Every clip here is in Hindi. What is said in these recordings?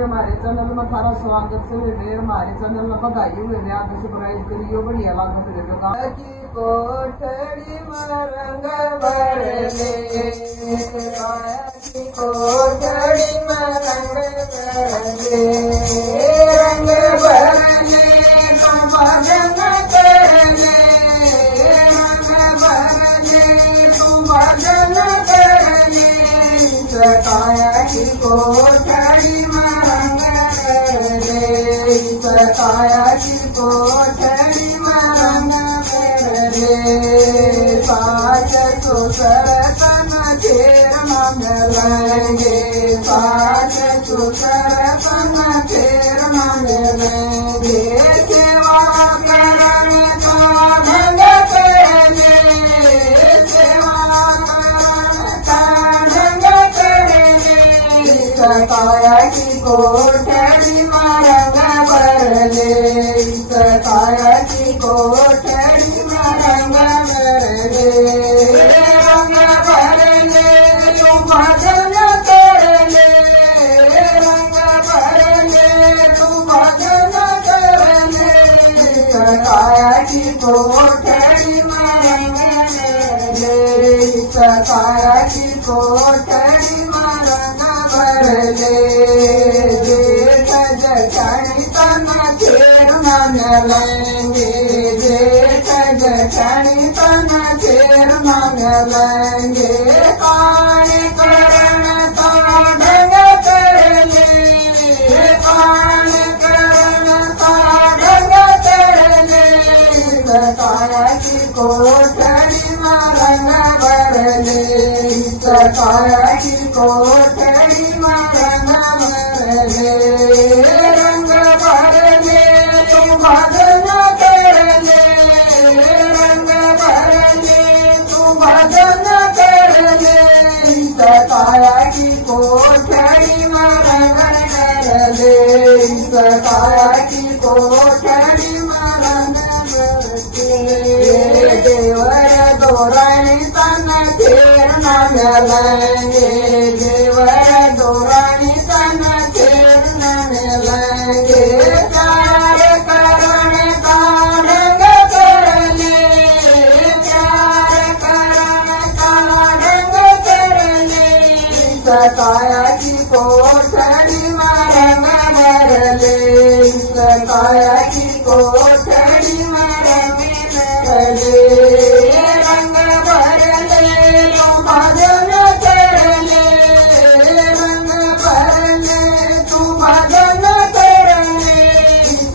हमारे चैनल में थारा स्वागत से हुए हमारे चैनल में बधाई हुए आप सब्सक्राइब करियो बढ़िया लागो मेरे का की कोठड़ी में रंग भरले की कोठड़ी में रंग भरले रंग भरले तुम भजन करले रंग भरले तुम भजन करले सताया की कोठड़ी में सताया की कोठड़ी में रे पाँच सुसरतन खेर मंगलेंगे पाँच सुसरतन खेर मंगलेंगे सेवा करण का ढंग करेंगे सेवा करण का ढंग करेंगे सताया की कोठड़ी में सताया की कोठड़ी में रंग भरले तुम भजन करले रंग भरले तुम भजन करले सताया की कोठड़ी में रंग भरले सताया की कोठड़ी में रंग भरले जठानी तन खेर मंगलेंगे जेठ जठानी तन खेर मंगलेंगे कान करण का ढंग करले कान करण का ढंग करले सताया की कोठड़ी में रंग भरले सताया की कोठड़ी में रंग भरले रंग भरले तुम भजन करले रंग भरले तुम भजन करले सताया की कोठड़ी में रंग भरले सताया की कोठड़ी में रंग भरले देवर दोरानी तन खेर मंगलेंगे देवर दोरानी तन खेर मंगलेंगे प्यार करण का ढंग करले प्यार करण का ढंग करले सताया की कोठड़ी में रंग भरले सताया की कोठड़ी में रंग भरले रंग भरले तुम भजन करले रंग भरले तुम भजन करले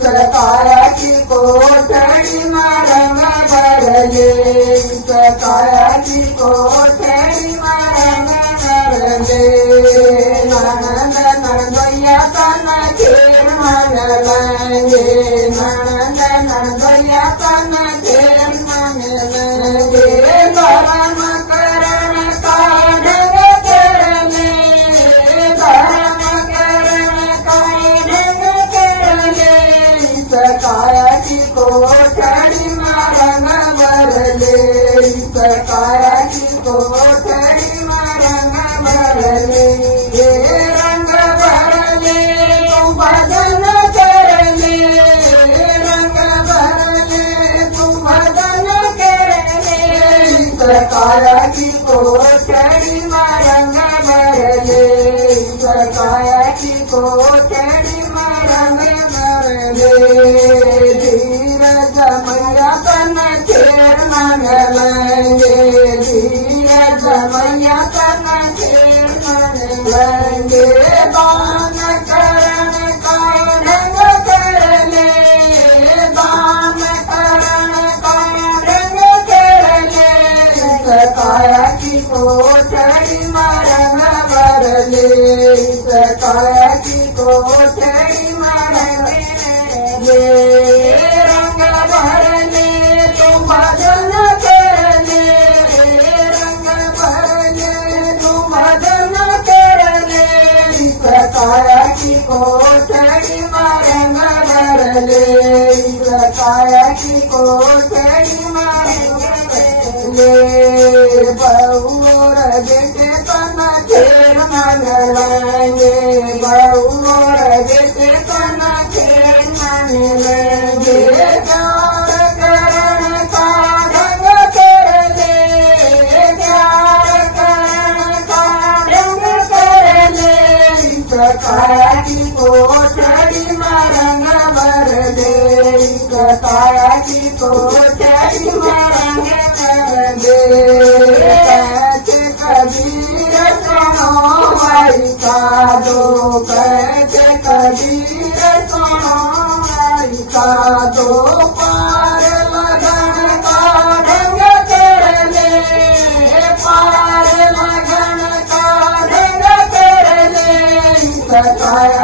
सताया की कोठड़ी में रंग भरले सताया की कोठड़ी में रंग भरले ननद ननदैया तन खेर मंगलेंगे ननद ननदैया तन खेर मंगलेंगे धर्म करण का ढंग करले धर्म करण का ढंग करले सताया की कोठड़ी में रंग भरले सताया की कोठड़ी में रंग भरले रंग भरले तुम भजन करले रंग भरले तुम भजन करले सताया की कोठड़ी में रंग भरले सताया की कोठड़ी में रंग भरले धीरज मैया तन खेर मंगलेंगे धीरज मैया तन खेर मंगलेंगे दान करण का ढंग करले दान करण का ढंग करले सताया की कोठड़ी में रंग भरले सताया की कोठड़ी में रंग भरले रंग भरले तुम भजन करले रंग भरले तुम भजन करले सताया की कोठड़ी में रंग भरले सताया की कोठड़ी में रंग भरले बहु रज के तन खेर मंगलेंगे बहु काया की कोठड़ी में रंग भर दे, काया की कोठड़ी में रंग भर दे। कहते कबीर सुनो भाई साधो, कहते कबीर सुनो भाई साधो, पार लगन का ढंग कर ले, पार लगन का ढंग कर ले। काया